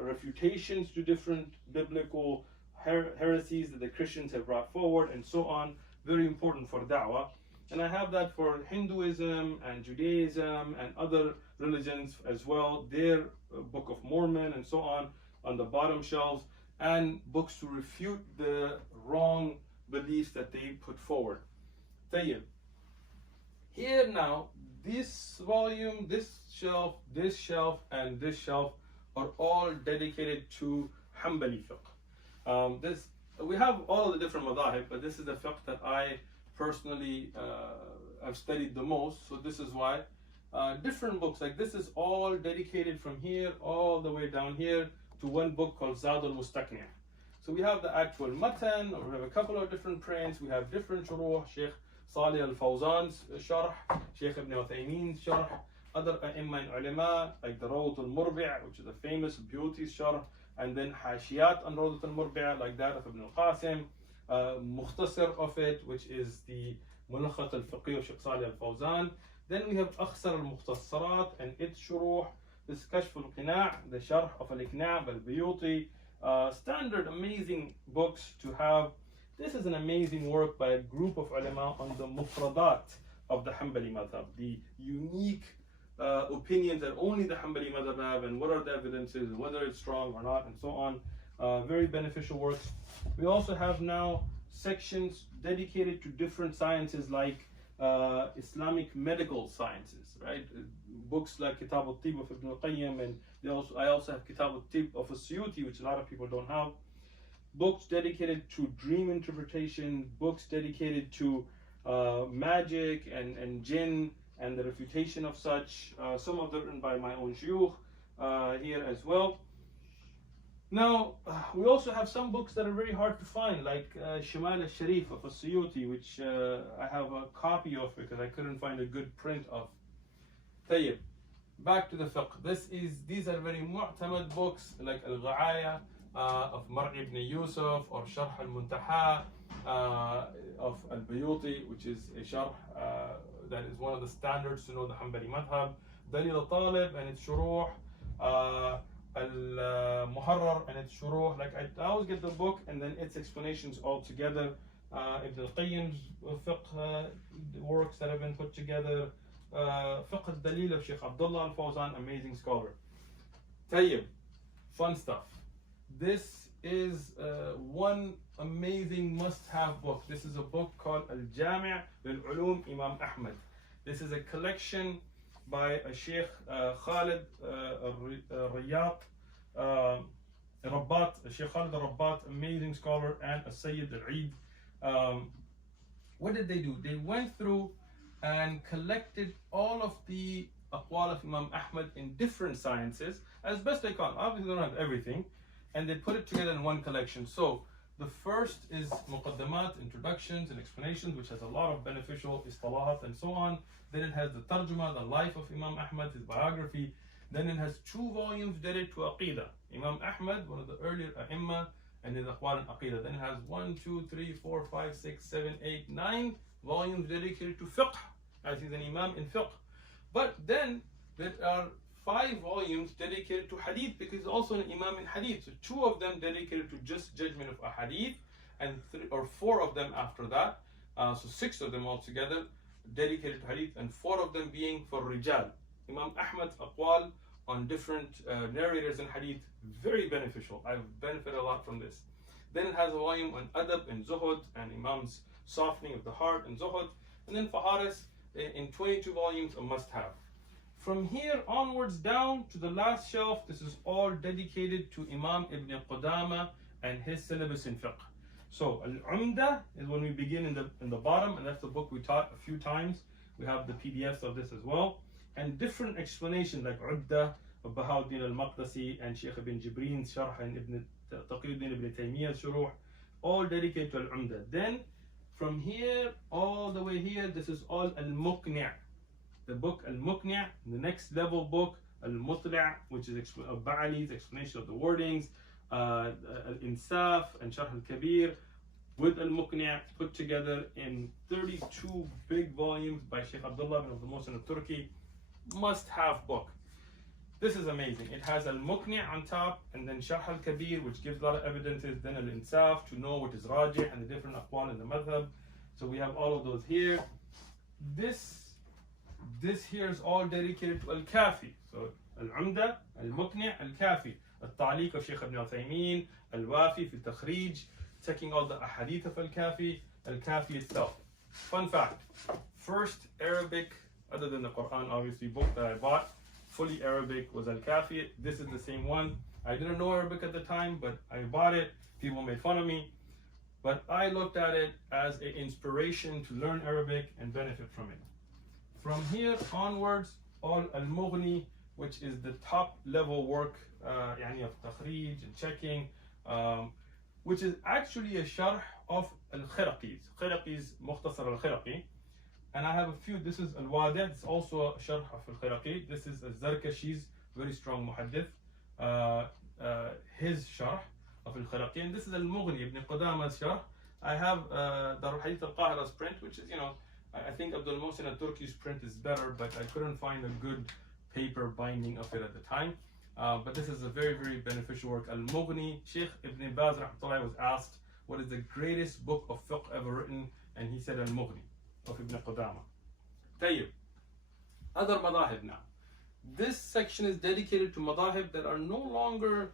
refutations to different biblical heresies that the Christians have brought forward, and so on. Very important for da'wah. And I have that for Hinduism and Judaism and other religions as well. Their Book of Mormon and so on the bottom shelves, and books to refute the wrong beliefs that they put forward. Tayyib. Here now, this volume, this shelf, and this shelf are all dedicated to Hanbali fiqh. We have all the different madhahib, but this is the fiqh that I personally have studied the most. So this is why different books, like this is all dedicated from here all the way down here to one book called Zad al-Mustaqni'. So we have the actual matan, or we have a couple of different prints. We have different shuruh, Shaykh Salih al-Fawzan's sharh, Shaykh Ibn Uthaymeen's sharh, other A'imma and Ulama like the Rawdat al-Murbi', which is a famous beauty sharh, and then Hashiyat on Rawdat al-Murbi' like that of Ibn al-Qasim, Mukhtasar of it, which is the Mulakhat al-Fiqh of Shaykh Salih al-Fawzan. Then we have Akhsar al-Mukhtasarat and its shuruh, this Kashf al-Qina', the sharh of al-Iqna' al-Buyuti. Standard amazing books to have. This is an amazing work by a group of ulama on the mufradat of the Hanbali madhab, the unique opinions that only the Hanbali madhab have, and what are the evidences, whether it's strong or not, and so on. Very beneficial works. We also have now sections dedicated to different sciences like Islamic medical sciences, right? Books like Kitab al-Tib of Ibn al-Qayyim, and I also have Kitab al-Tib of As-Suyuti, which a lot of people don't have. Books dedicated to dream interpretation, books dedicated to magic and jinn and the refutation of such. Some of them written by my own shuyukh here as well. Now, we also have some books that are very hard to find, like Shimal al-Sharif of As-Suyuti, which I have a copy of because I couldn't find a good print of. Tayyib. Back to the fiqh. These are very mu'tamad books like Al-Gha'aya of Mar'i ibn Yusuf, or Sharh al-Muntaha of Al-Buyuti, which is a sharh that is one of the standards to know the Hanbali madhab. Dalil al-Talib and its shuruh, Al-Muharrar and its shuruh. Like I always get the book and then its explanations all together. Ibn al-Qayyim's fiqh works that have been put together. Fiqh al-Dalil of Shaykh Abdullah al-Fawzan, amazing scholar. Tayyib, fun stuff. This is one amazing must-have book. This is a book called Al-Jami' lil-Ulum Imam Ahmad. This is a collection by a Shaykh Khalid Riyat Rabbat, Shaykh Khalid Rabbat, amazing scholar, and a Sayyid al-Eid. What did they do? They went through and collected all of the aqwal of Imam Ahmad in different sciences as best they can. Obviously they don't have everything, and they put it together in one collection. So the first is muqaddamat, introductions and explanations, which has a lot of beneficial istalahat and so on. Then it has the tarjuma, the life of Imam Ahmad, his biography. Then it has 2 volumes dedicated to aqidah. Imam Ahmad, one of the earlier a'imma, and his aqwal and aqidah. Then it has 1, 2, 3, 4, 5, 6, 7, 8, 9 volumes dedicated to fiqh, as he's an imam in fiqh. But then there are 5 volumes dedicated to hadith, because he's also an imam in hadith. So 2 of them dedicated to just judgment of a hadith, and 3 or 4 of them after that. So 6 of them altogether dedicated to hadith, and 4 of them being for rijal. Imam Ahmad's aqwal on different narrators in hadith. Very beneficial. I've benefited a lot from this. Then it has a volume on adab and zuhud and Imam's softening of the heart and zuhud. And then Faharis in 22 volumes, a must-have. From here onwards down to the last shelf, this is all dedicated to Imam Ibn Qudama and his syllabus in fiqh. So Al-Umda is when we begin in the bottom, and that's the book we taught a few times. We have the PDFs of this as well, and different explanations like Udda of Bahauddin al-Maqdisi and Shaykh ibn Jibreen's Sharh and Ibn Taqiyuddin ibn Taymiyyah's Shuruh, all dedicated to Al-Umda. Then from here all the way here, this is all Al-Muqni'. The book Al-Muqni', the next level book Al-Mutli', which is Ba'ali's explanation of the wordings, Al-Insaf and Sharh al-Kabir with Al-Muqni' put together in 32 big volumes by Shaykh Abdullah bin Abdul Muhsin al-Turki. Must-have book. This is amazing. It has Al-Muqni' on top, and then Sharh al-Kabir, which gives a lot of evidences, then Al-Insaf to know what is Rajih and the different aqwal in the madhab. So we have all of those here. This here is all dedicated to Al-Kafi. So Al-Umda, Al-Muqni', Al-Kafi. Al-Ta'liq of Shaykh ibn Uthman, Al-Wafi fi Takhrij, taking all the ahadith of Al-Kafi, Al-Kafi itself. Fun fact, first Arabic, other than the Quran obviously, book that I bought, fully Arabic was Al-Kafi. This is the same one. I didn't know Arabic at the time, but I bought it. People made fun of me. But I looked at it as an inspiration to learn Arabic and benefit from it. From here onwards, all Al-Mughni, which is the top level work of takhrij and checking, which is actually a sharh of Al-Khiraqi's Mukhtasar Al-Khiraqi. And I have a few. This is Al-Wadi', it's also a sharh of Al-Khiraqi. This is Al-Zarkashi's very strong muhaddith, his sharh of Al-Khiraqi. And this is Al-Mughni, Ibn Qudama's sharh. I have Darul Hadith Al-Qahira's print, which is, I think Abdul Muhsin al-Turki's print is better, but I couldn't find a good paper binding of it at the time. But this is a very, very beneficial work. Al-Mughni, Shaykh Ibn Baz rahmatullah was asked, what is the greatest book of fiqh ever written? And he said Al-Mughni of Ibn Qudama. Tayyib. Other madahib now. This section is dedicated to madahib that are no longer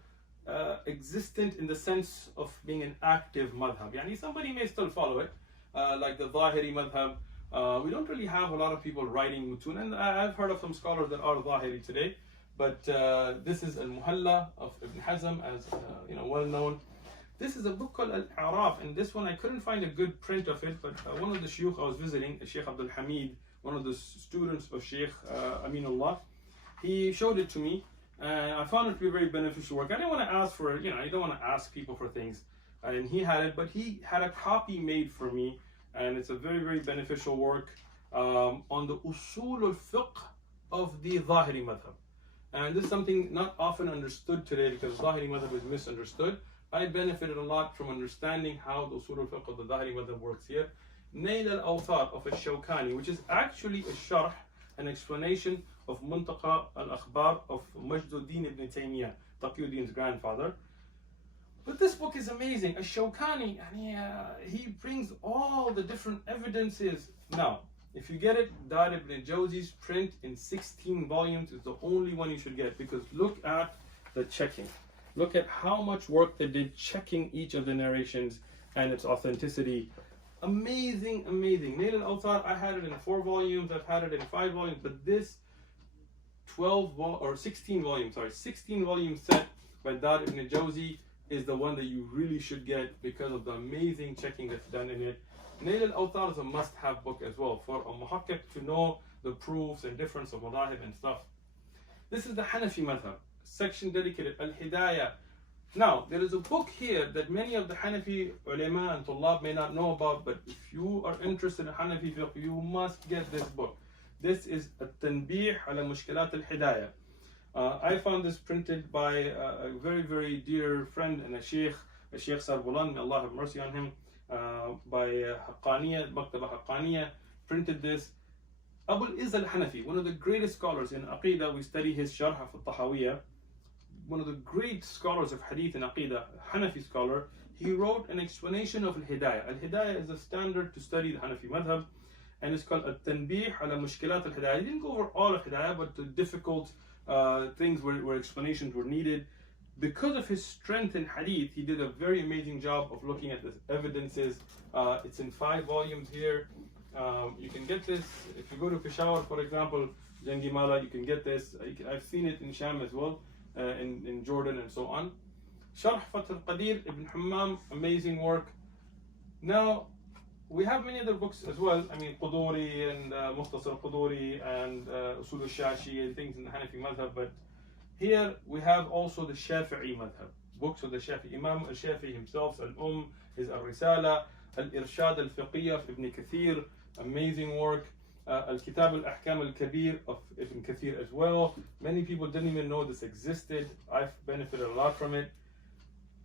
existent in the sense of being an active madhab. Somebody may still follow it, like the Zahiri madhab. We don't really have a lot of people writing mutun, and I've heard of some scholars that are Zahiri today, but this is Al-Muhalla of Ibn Hazm, as well known. This is a book called Al-A'raf, and this one I couldn't find a good print of it, but one of the shuyukh I was visiting, Shaykh Abdul Hamid, one of the students of Shaykh Aminullah, he showed it to me, and I found it to be a very beneficial work. I didn't want to ask for, you don't want to ask people for things, and he had it, but he had a copy made for me, and it's a very, very beneficial work on the usul al-fiqh of the Zahiri madhab. And this is something not often understood today because Zahiri madhab is misunderstood. I benefited a lot from understanding how the usul al-fiqh of the Zahiri madhab works here. Nail al-Awtar of al-Shawkani, which is actually a sharh, an explanation of Muntaqa al-Akhbar of Majduddin ibn Taymiyyah, Taqiyuddin's grandfather. But this book is amazing. Al-Shawkani, he brings all the different evidences. Now, if you get it, Dar ibn Jawzi's print in 16 volumes is the only one you should get, because look at the checking. Look at how much work they did checking each of the narrations and its authenticity. Amazing, amazing. Nail al-Awtar, I had it in 4 volumes, I've had it in 5 volumes, but this 16 volume set by Dar ibn Jawzi is the one that you really should get because of the amazing checking that's done in it. Nail al-Awtar is a must-have book as well for a muhakkik to know the proofs and difference of madahib and stuff. This is the Hanafi madhab, section dedicated Al-Hidayah. Now, there is a book here that many of the Hanafi ulama and tullab may not know about, but if you are interested in Hanafi fiqh, you must get this book. This is At-Tanbih ala Mushkilat Al-Hidayah. I found this printed by a very, very dear friend and a Shaykh Sarbulan, may Allah have mercy on him, by Haqqaniya, Maktaba Haqqaniya, printed this. Abu al-Izz al-Hanafi, one of the greatest scholars in Aqidah, we study his Sharh of al-Tahawiyah, one of the great scholars of Hadith and Aqidah, Hanafi scholar, he wrote an explanation of Al-Hidayah. Al-Hidayah is a standard to study the Hanafi madhab, and it's called At-Tanbih ala Mushkilat Al-Hidayah. He didn't go over all of Hidayah, but the difficult things where explanations were needed. Because of his strength in hadith, he did a very amazing job of looking at the evidences. It's in 5 volumes here. You can get this if you go to Peshawar, for example, Jangi Mala. You can get this. I've seen it in Sham as well, in Jordan and so on. Sharh Fath al-Qadir, Ibn Hammam, amazing work. Now, we have many other books as well. I mean, Quduri and Mukhtasar Quduri and Usul al-Shashi and things in the Hanafi madhab. But here we have also the Shafi'i madhab, books of the Shafi'i. Imam al-Shafi'i himself, Al-Umm, his Al-Risala, Al-Irshad al-Fiqhiyya of Ibn Kathir, amazing work. Al-Kitab al-Ahkam al-Kabir of Ibn Kathir as well. Many people didn't even know this existed. I've benefited a lot from it.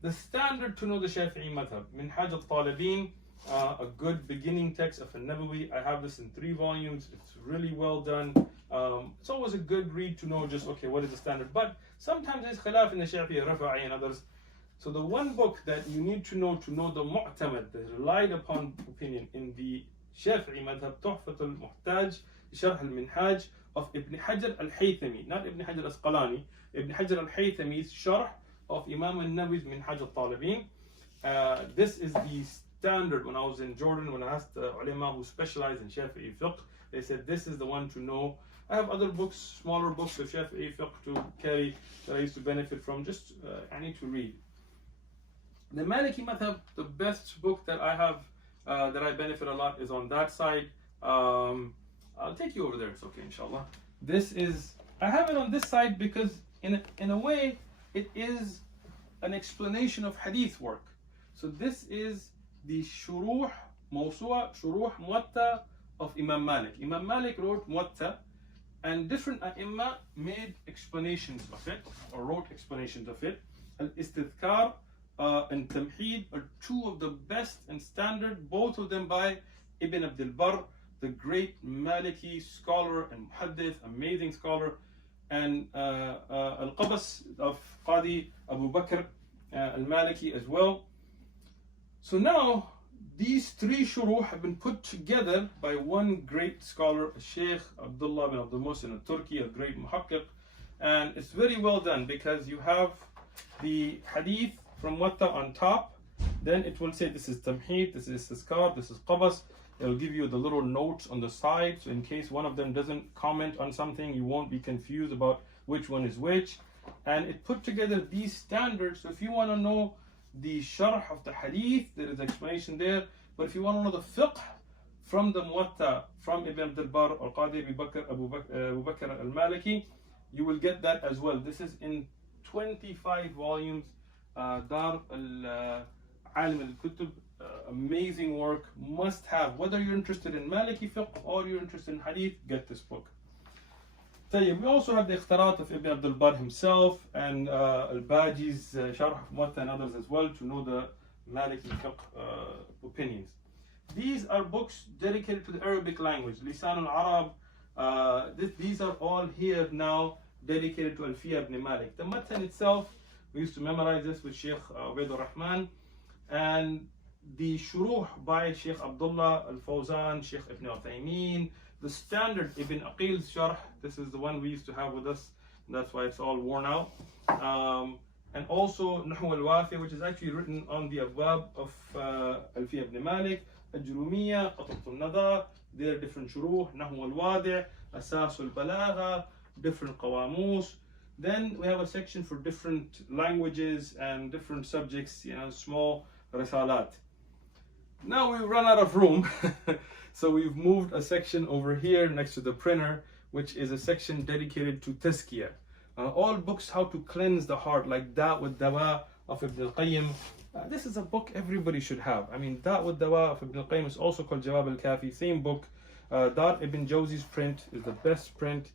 The standard to know the Shafi'i madhab, Minhaj al-Talibin, a good beginning text of An-Nabawi. I have this in 3 volumes. It's really well done. It's always a good read to know just, okay, what is the standard? But sometimes there's khilaf in the Shafi'i, Rafa'i and others. So the one book that you need to know the mu'tamad, the relied upon opinion in the Shafi'i madhab, Tuhfat al-Muhtaj, Sharh al-Minhaj of Ibn Hajar al-Haythami, not Ibn Hajar al-Asqalani, Ibn Hajar al-Haythami's Sharh of Imam al-Nawawi's Minhaj al-Talibin. This is the standard. When I was in Jordan, when I asked the ulama who specialize in Shafi'i fiqh, they said this is the one to know. I have other books, smaller books of Shafi'i fiqh to carry that I used to benefit from. Just I need to read. The Maliki madhab, the best book that I have that I benefit a lot is on that side. I'll take you over there. It's okay, inshallah. This is, I have it on this side because in a way it is an explanation of hadith work. So this is the Shuruh Mawsu'a, Shuruh Muwatta of Imam Malik. Imam Malik wrote Muwatta, and different A'imma made explanations of it, or wrote explanations of it. Al-Istidhkar and Tamheed are 2 of the best and standard, both of them by Ibn Abdul Barr, the great Maliki scholar and Muhaddith, amazing scholar, and Al-Qabas of Qadi Abu Bakr al-Maliki as well. So now these 3 shuruh have been put together by one great scholar, Shaykh Abdullah bin Abdul Muhsin al-Turki, a great muhaqqiq, and it's very well done because you have the hadith from Muwatta on top, then it will say this is Tamheed, this is Istizkar, this is Qabas. It will give you the little notes on the side, so in case one of them doesn't comment on something, you won't be confused about which one is which. And it put together these standards, so if you want to know the sharh of the hadith, there is explanation there. But if you want to know the fiqh from the Muwatta, from Ibn Abdul Barr or Qadi Abu Bakr al-Maliki, you will get that as well. This is in 25 volumes. Dar al-Alim al-Kutub, amazing work, must have. Whether you're interested in Maliki fiqh or you're interested in hadith, get this book. We also have the Ikhtarat of Ibn Abdul Barr himself and Al-Baji's Sharh of Muwatta and others as well to know the Maliki fiqh opinions. These are books dedicated to the Arabic language, Lisan al-Arab. These are all here now dedicated to Alfiya ibn Malik. The Matan itself, we used to memorize this with Shaykh Ubaid al-Rahman, and the Shuruh by Shaykh Abdullah al-Fawzan, Shaykh Ibn Uthaymeen, the standard Ibn Aqil's Sharh, this is the one we used to have with us, that's why it's all worn out. And also Nahu al-Wafi, which is actually written on the Abwab of Alfiya ibn Malik, Al-Jurumiyya, Qatat al-Nadar, their different Shuruh, Nahu al-Wadi', Asas al-Balagha, different Qawamus. Then we have a section for different languages and different subjects, small risalat. Now we've run out of room, so we've moved a section over here next to the printer, which is a section dedicated to tazkiyah. All books how to cleanse the heart, like Da' wa Dawa of Ibn al-Qayyim. This is a book everybody should have. I mean, Da' wa Dawa of Ibn al-Qayyim is also called Jawab al-Kafi, same book. Dar Ibn Jawzi's print is the best print.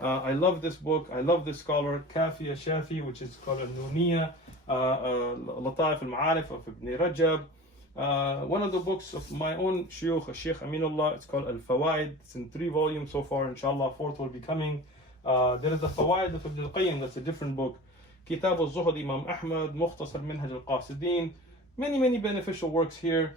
I love this book. I love this scholar, Kafi al-Shafi, which is called Al-Nuniyya, Lataif al-Ma'arif of Ibn Rajab. One of the books of my own Shaykh, Shaykh Aminullah, it's called Al-Fawaid. It's in 3 volumes so far, inshallah, 4th will be coming. There is the Fawaid of Ibn al-Qayyim, that's a different book. Kitab al-Zuhd, Imam Ahmad, Mukhtasar Minhaj al-Qasidin. Many beneficial works here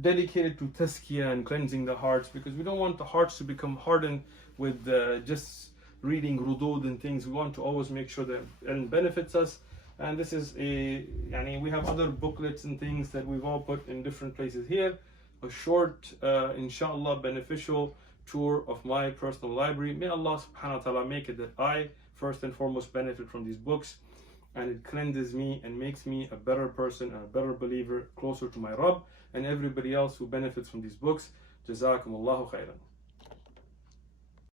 dedicated to tazkiyah and cleansing the hearts, because we don't want the hearts to become hardened with just reading rudud and things. We want to always make sure that it benefits us. And this is we have other booklets and things that we've all put in different places here. A short, inshallah, beneficial tour of my personal library. May Allah subhanahu wa ta'ala make it that I first and foremost benefit from these books, and it cleanses me and makes me a better person and a better believer, closer to my Rabb, and everybody else who benefits from these books. Jazakumullahu khairan.